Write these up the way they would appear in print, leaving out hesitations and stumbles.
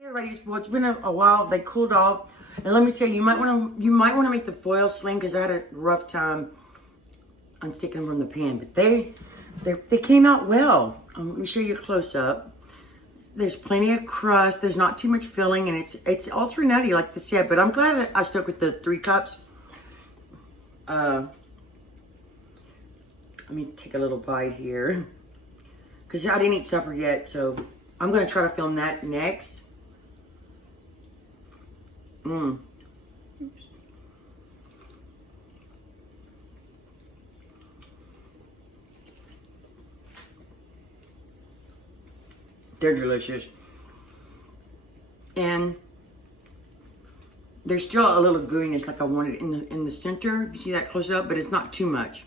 Hey everybody, well, it's been a while. They cooled off, and let me tell you, you might want to make the foil sling because I had a rough time unsticking them from the pan. But they came out well. Let me show you a close up. There's plenty of crust. There's not too much filling, and it's ultra nutty like I said. But I'm glad I stuck with the 3 cups. Let me take a little bite here because I didn't eat supper yet, so I'm gonna try to film that next. They're delicious. And there's still a little gooiness like I wanted in the center. You see that close up, but it's not too much.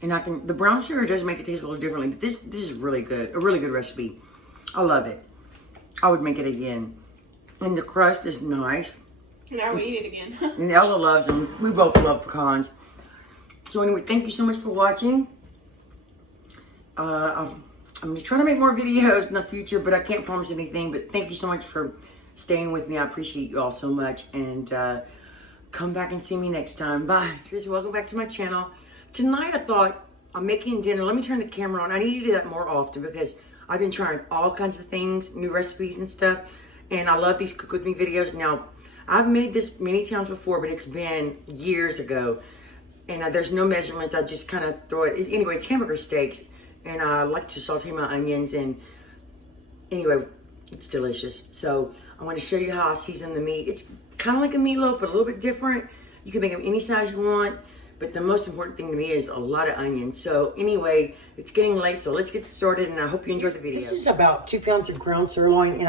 And the brown sugar does make it taste a little differently, but this is really good. A really good recipe. I love it. I would make it again. And the crust is nice. Now we eat it again. And Ella loves them. We both love pecans. So anyway, thank you so much for watching. I'm going to try to make more videos in the future, but I can't promise anything. But thank you so much for staying with me. I appreciate you all so much. And come back and see me next time. Bye. Tressa, welcome back to my channel. Tonight I thought I'm making dinner. Let me turn the camera on. I need to do that more often because I've been trying all kinds of things, new recipes and stuff. And I love these cook with me videos. Now, I've made this many times before, but it's been years ago. And there's no measurement. I just kind of throw it. Anyway, it's hamburger steaks. And I like to saute my onions. And anyway, it's delicious. So I want to show you how I season the meat. It's kind of like a meatloaf, but a little bit different. You can make them any size you want. But the most important thing to me is a lot of onions. So anyway, it's getting late. So let's get started. And I hope you enjoyed the video. This is about 2 pounds of ground sirloin. And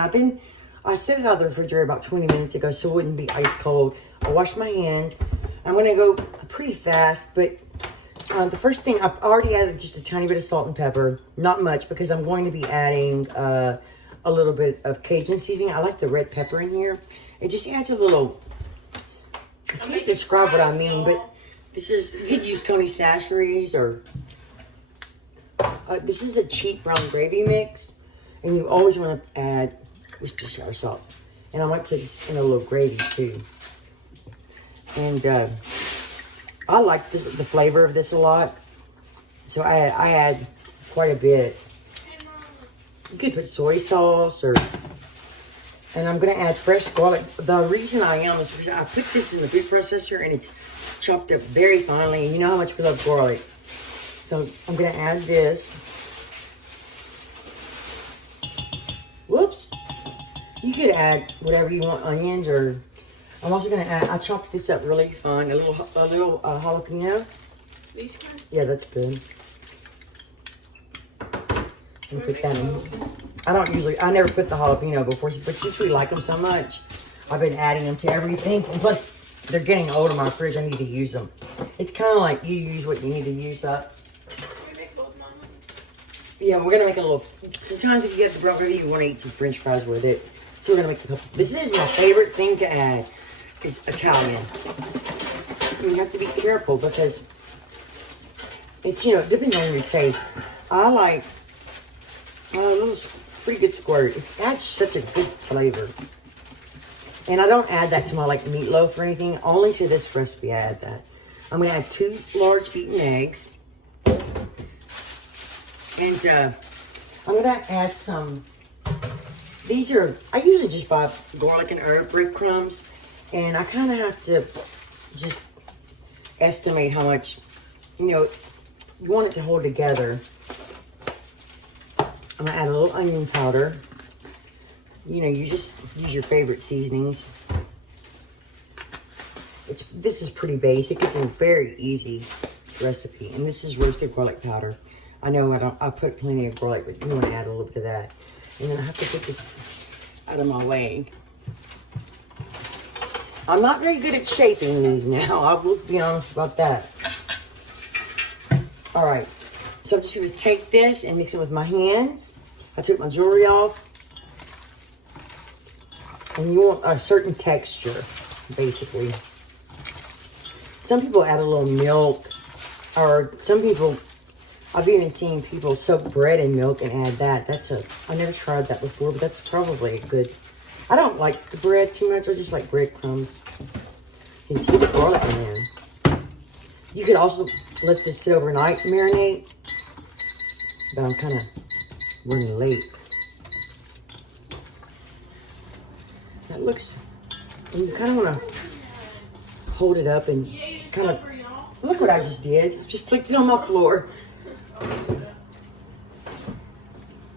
I set it out of the refrigerator about 20 minutes ago so it wouldn't be ice cold. I washed my hands. I'm going to go pretty fast, but the first thing, I've already added just a tiny bit of salt and pepper. Not much because I'm going to be adding a little bit of Cajun seasoning. I like the red pepper in here. It just adds a little, I can't describe what I mean, but this is, you could use Tony Chachere's or, this is a cheap brown gravy mix. And you always want to add Worcestershire sauce. And I might put this in a little gravy too. And I like the flavor of this a lot. So I add quite a bit. You could put soy sauce and I'm going to add fresh garlic. The reason I am is because I put this in the food processor and it's chopped up very finely. And you know how much we love garlic. So I'm going to add this. Whoops. You could add whatever you want, onions, or I'm also going to add, I chopped this up really fine, a little jalapeno. These kind? Yeah, that's good. And put that in. I never put the jalapeno before, but since we like them so much, I've been adding them to everything. And plus, they're getting old in my fridge, I need to use them. It's kind of like you use what you need to use up. Yeah, we're going to make a little, sometimes if you get the brown gravy, you want to eat some french fries with it. So we're going to make a couple. This is my favorite thing to add, is Italian. You have to be careful because it's, depending on your taste. I like a little pretty good squirt. It adds such a good flavor. And I don't add that to my meatloaf or anything. Only to this recipe I add that. I'm going to add 2 large beaten eggs. And I'm going to add some, I usually just buy garlic and herb breadcrumbs. And I kind of have to just estimate how much, you want it to hold together. I'm going to add a little onion powder. You just use your favorite seasonings. This is pretty basic. It's a very easy recipe. And this is roasted garlic powder. I know I put plenty of garlic, but you want to add a little bit of that. And then I have to put this out of my way. I'm not very good at shaping these now. I will be honest about that. All right. So I'm just going to take this and mix it with my hands. I took my jewelry off. And you want a certain texture, basically. Some people add a little milk. Or some people I've even seen people soak bread in milk and add that. I never tried that before, but that's probably a good. I don't like the bread too much. I just like breadcrumbs. You can see the garlic in there. You could also let this sit overnight and marinate, but I'm kind of running late. That looks, you kind of want to hold it up and kind of, look what I just did. I just flicked it on my floor.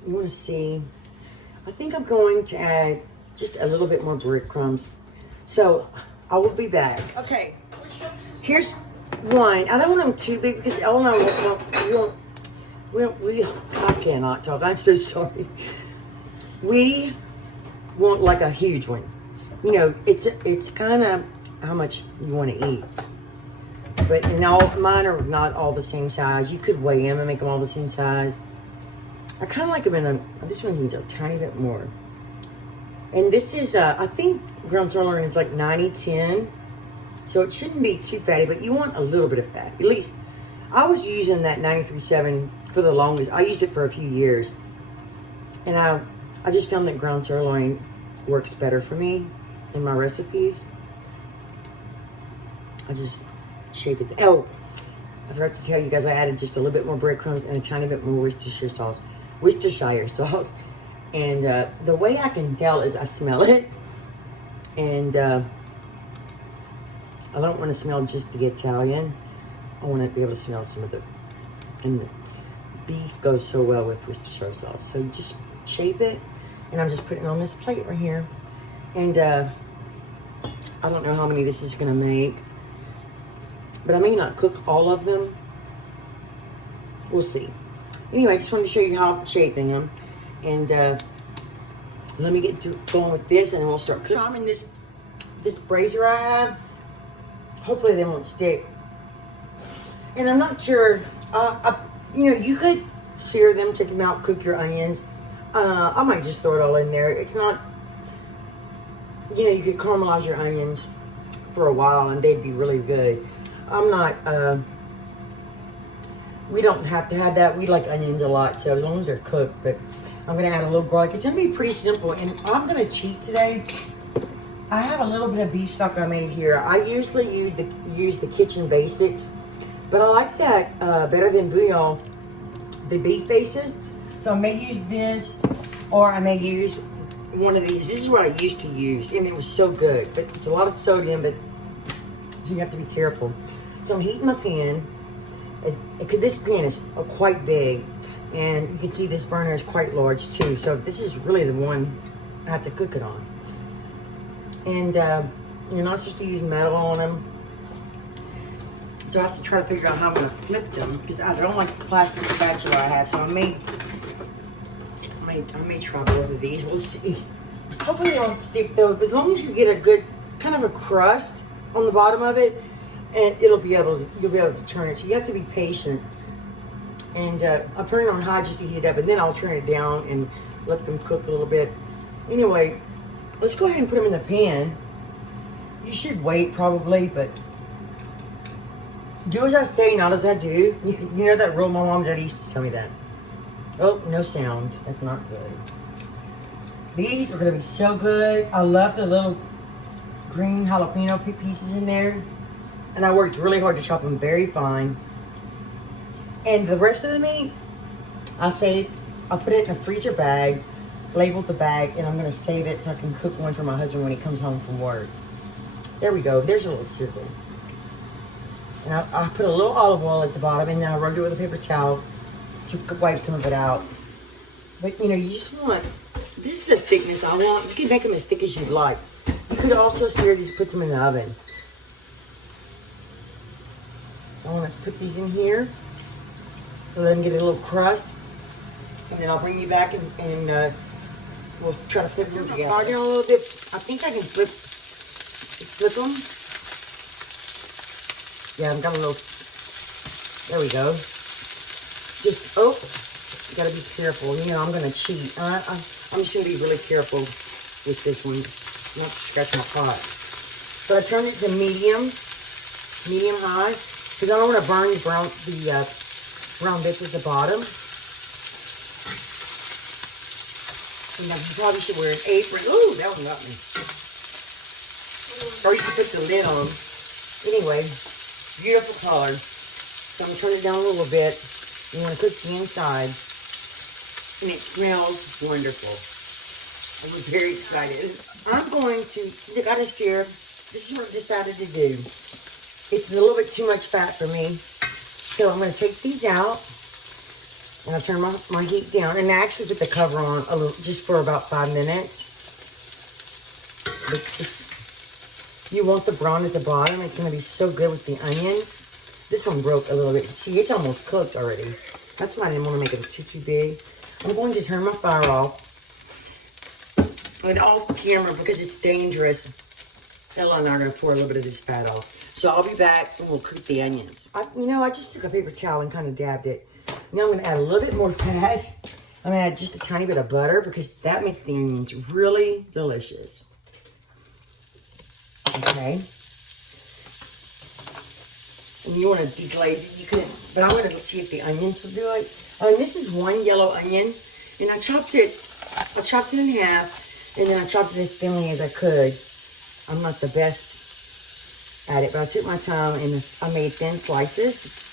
You want to see, I think I'm going to add just a little bit more breadcrumbs. So I will be back. Okay, here's one. I don't want them too big because Elle and I I cannot talk. I'm so sorry. We want like a huge one. You know, it's kind of how much you want to eat. But mine are not all the same size. You could weigh them and make them all the same size. I kind of like them in this one needs a tiny bit more. And this is, I think ground sirloin is like 90-10. So it shouldn't be too fatty, but you want a little bit of fat. At least, I was using that 93.7 for the longest. I used it for a few years. And I just found that ground sirloin works better for me in my recipes. I just shape it. Oh, I forgot to tell you guys I added just a little bit more breadcrumbs and a tiny bit more Worcestershire sauce. And the way I can tell is I smell it. And I don't want to smell just the Italian. I want to be able to smell some of and the beef goes so well with Worcestershire sauce. So you just shape it. And I'm just putting it on this plate right here. And I don't know how many this is going to make. But I may not cook all of them. We'll see. Anyway, I just wanted to show you how I'm shaping them. And let me get going with this and then we'll start cooking. I'm in this brazier I have. Hopefully they won't stick. And I'm not sure, you could sear them, take them out, cook your onions. I might just throw it all in there. It's not, you could caramelize your onions for a while and they'd be really good. I'm not, we don't have to have that. We like onions a lot, so as long as they're cooked. But I'm going to add a little garlic. It's going to be pretty simple, and I'm going to cheat today. I have a little bit of beef stock I made here. I usually use the kitchen basics, but I like that better than bouillon, the beef bases. So I may use this, or I may use one of these. This is what I used to use, and it was so good. But it's a lot of sodium, so you have to be careful. So I'm heating my pan. This pan is quite big, and you can see this burner is quite large too. So this is really the one I have to cook it on. And you're not supposed to use metal on them. So I have to try to figure out how I'm going to flip them because I don't like the plastic spatula I have. So I may try both of these. We'll see. Hopefully they won't stick though. But as long as you get a good kind of a crust on the bottom of it, and you'll be able to turn it. So you have to be patient. And I'll turn it on high just to heat it up, and then I'll turn it down and let them cook a little bit. Anyway, let's go ahead and put them in the pan. You should wait probably, but do as I say, not as I do. You know that rule? My mom and daddy used to tell me that. Oh, no sound. That's not good. These are going to be so good. I love the little green jalapeno pieces in there. And I worked really hard to chop them very fine. And the rest of the meat, I'll put it in a freezer bag, labeled the bag, and I'm going to save it so I can cook one for my husband when he comes home from work. There we go. There's a little sizzle. And I put a little olive oil at the bottom, and then I rubbed it with a paper towel to wipe some of it out. But, you just want, this is the thickness I want. You can make them as thick as you'd like. You could also sear these, put them in the oven. So I want to put these in here. So let them get a little crust. And then I'll bring you back and we'll try to flip them together. Harden a little bit. I think I can flip them. Yeah, I've got a little, there we go. Just, you gotta be careful. I'm gonna cheat. I'm just gonna be really careful with this one. Not to scratch my pot. So I turned it to medium high. Because I don't want to burn the round bits at the bottom. And now you probably should wear an apron. Ooh, that one got me. Or you can put the lid on. Anyway, beautiful color. So I'm going to turn it down a little bit. You want to cook the inside. And it smells wonderful. I'm very excited. I'm going to, since I got this here, this is what I decided to do. It's a little bit too much fat for me. So I'm going to take these out. And I'll turn my heat down. And I actually put the cover on a little, just for about 5 minutes. But you want the brown at the bottom. It's going to be so good with the onions. This one broke a little bit. See, it's almost cooked already. That's why I didn't want to make it too big. I'm going to turn my fire off. And off camera because it's dangerous. Ella and I are going to pour a little bit of this fat off. So I'll be back and we'll cook the onions. I just took a paper towel and kind of dabbed it. Now I'm going to add a little bit more fat. I'm going to add just a tiny bit of butter because that makes the onions really delicious. Okay. And you want to deglaze it, you can, but I'm going to see if the onions will do it. This is one yellow onion, and I chopped it in half, and then I chopped it as thinly as I could. I'm not the best at it, but I took my time and I made thin slices.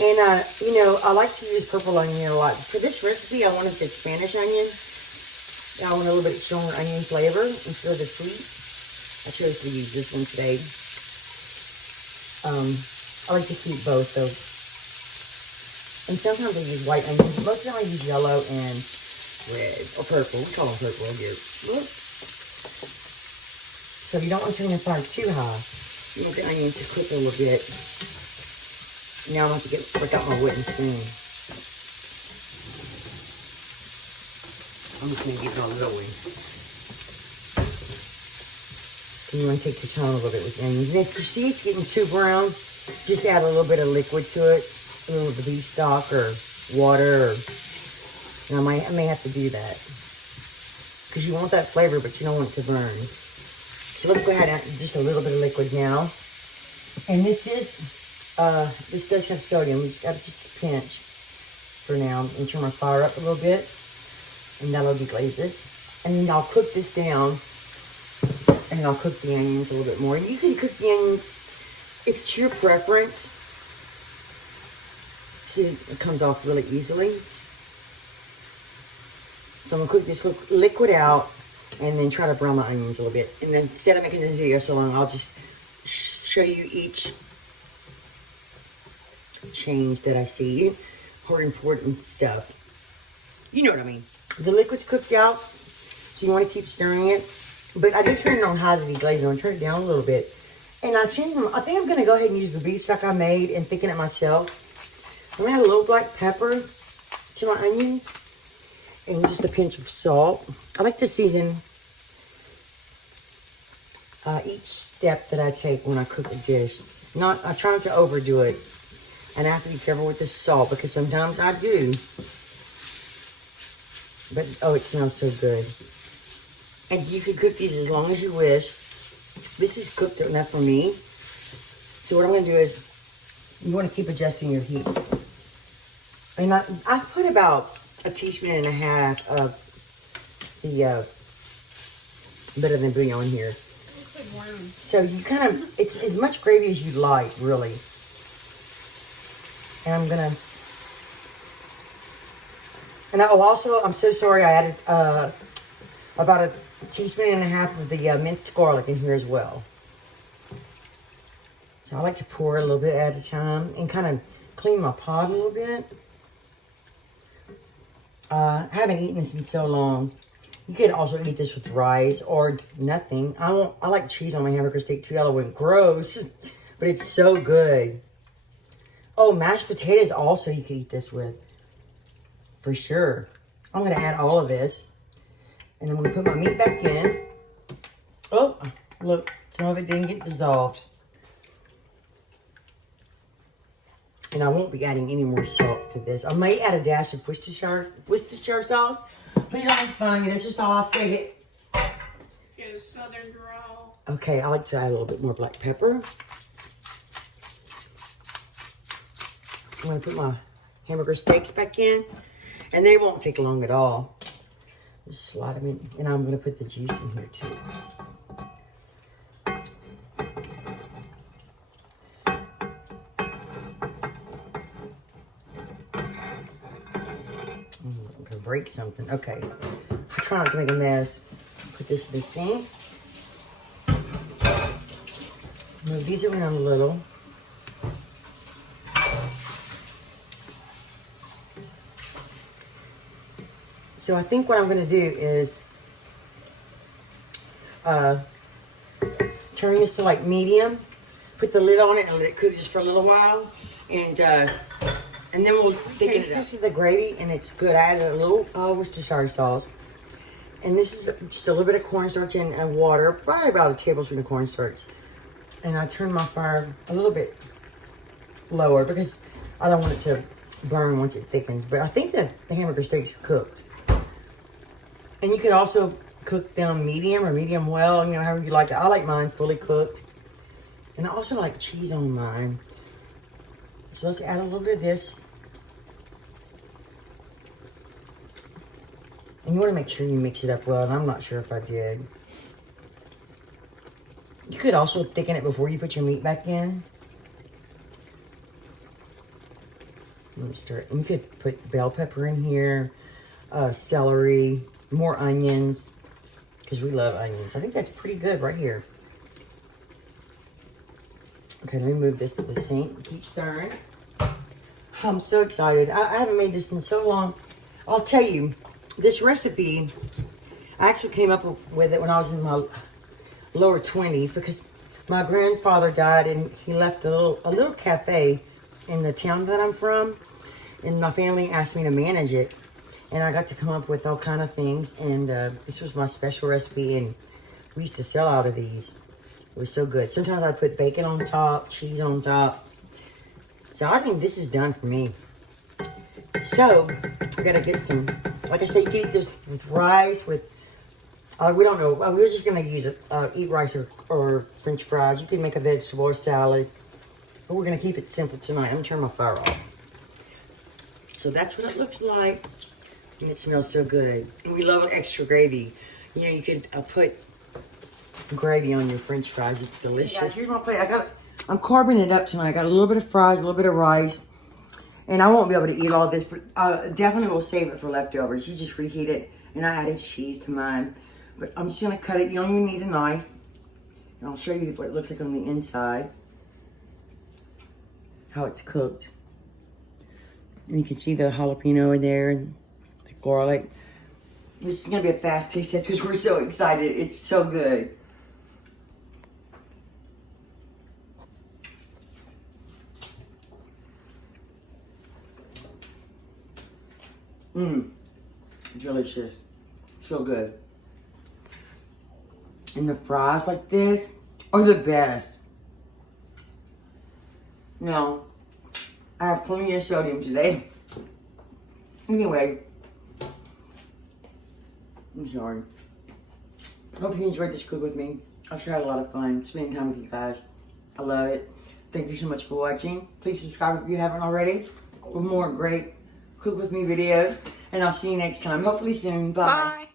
And, I like to use purple onion a lot. For this recipe, I wanted the Spanish onion. I want a little bit stronger onion flavor instead of the sweet. I chose to use this one today. I like to keep both, though. And sometimes I use white onions. Most of the time I use yellow and red, or purple. We call them purple here. Look. So you don't want to turn the fire too high. You want the onions to cook a little bit. Now I'm going to work out my wooden spoon. I'm just going to get it all going. And you want to take your time a little bit with the onions. And if you see it's getting too brown, just add a little bit of liquid to it. A little bit of beef stock or water. I may have to do that. Because you want that flavor, but you don't want it to burn. So let's go ahead and add just a little bit of liquid now. And this does have sodium. We just got just a pinch for now. And turn my fire up a little bit. And that'll deglaze it. And then I'll cook this down. And then I'll cook the onions a little bit more. You can cook the onions. It's to your preference. See, it comes off really easily. So I'm going to cook this liquid out. And then try to brown my onions a little bit. And then instead of making this video so long, I'll just show you each change that I see or important stuff. You know what I mean. The liquid's cooked out, so you want to keep stirring it. But I just turned it on high to deglaze. I'm going to turn it down a little bit. And I think I'm going to go ahead and use the beef stock I made and thicken it myself. I'm going to add a little black pepper to my onions and just a pinch of salt. I like to season each step that I take when I cook a dish. I try not to overdo it. And I have to be careful with the salt because sometimes I do. But, oh, it smells so good. And you can cook these as long as you wish. This is cooked enough for me. So what I'm going to do is, you want to keep adjusting your heat. And I put about a teaspoon and a half of the better than bouillon here. So you kind of, it's as much gravy as you'd like, really. And I'm gonna, and I'm so sorry I added about a teaspoon and a half of the minced garlic in here as well. So I like to pour a little bit at a time and kind of clean my pot a little bit. I haven't eaten this in so long. You could also eat this with rice or nothing. I like cheese on my hamburger steak too. I went gross, but it's so good. Oh, mashed potatoes also you could eat this with. For sure. I'm going to add all of this. And I'm going to put my meat back in. Oh, look. Some of it didn't get dissolved. And I won't be adding any more salt to this. I may add a dash of Worcestershire sauce. Please don't make fun of me. That's just how I say it. Yeah, the southern drawl. Okay, I like to add a little bit more black pepper. I'm going to put my hamburger steaks back in. And they won't take long at all. Just slide them in. And I'm going to put the juice in here too. I'm going to break something. Okay. I try not to make a mess. Put this in the sink. Move these around a little. So I think what I'm going to do is turn this to like medium, put the lid on it and let it cook just for a little while, and then we'll thicken it up. This is the gravy and it's good. I added a little Worcestershire sauce, and this is just a little bit of cornstarch and water, probably about a tablespoon of cornstarch. And I turn my fire a little bit lower because I don't want it to burn once it thickens. But I think that the hamburger steak's cooked. And you could also cook them medium or medium well, you know, however you like it. I like mine fully cooked. And I also like cheese on mine. So let's add a little bit of this. And you want to make sure you mix it up well, and I'm not sure if I did. You could also thicken it before you put your meat back in. Let me start. And you could put bell pepper in here, celery, more onions, because we love onions. I think that's pretty good right here. Okay, let me move this to the sink. Keep stirring. I'm so excited. I haven't made this in so long. I'll tell you, this recipe, I actually came up with it when I was in my lower 20s because my grandfather died and he left a little cafe in the town that I'm from, and my family asked me to manage it, and I got to come up with all kind of things, and this was my special recipe, and we used to sell out of these. It was so good. Sometimes I put bacon on top, cheese on top. So I think this is done for me. So I gotta get some, like I said, you can eat this with rice, with we don't know. We're just going to use it, eat rice or French fries. You can make a vegetable or salad. But we're going to keep it simple tonight. I'm going to turn my fire off. So that's what it looks like. And it smells so good. And we love an extra gravy. You know, you could put gravy on your French fries. It's delicious. Guys, here's my plate. I'm carving it up tonight. I got a little bit of fries, a little bit of rice. And I won't be able to eat all of this, but definitely will save it for leftovers. You just reheat it. And I added cheese to mine. But I'm just going to cut it. You don't even need a knife. And I'll show you what it looks like on the inside. How it's cooked. And you can see the jalapeno in there and the garlic. This is going to be a fast taste test because we're so excited. It's so good. Mmm. Delicious. So good. And the fries like this are the best. Now, I have plenty of sodium today. Anyway, I'm sorry. Hope you enjoyed this cook with me. I've sure had a lot of fun spending time with you guys. I love it. Thank you so much for watching. Please subscribe if you haven't already for more great cook with me videos. And I'll see you next time. Hopefully soon. Bye. Bye.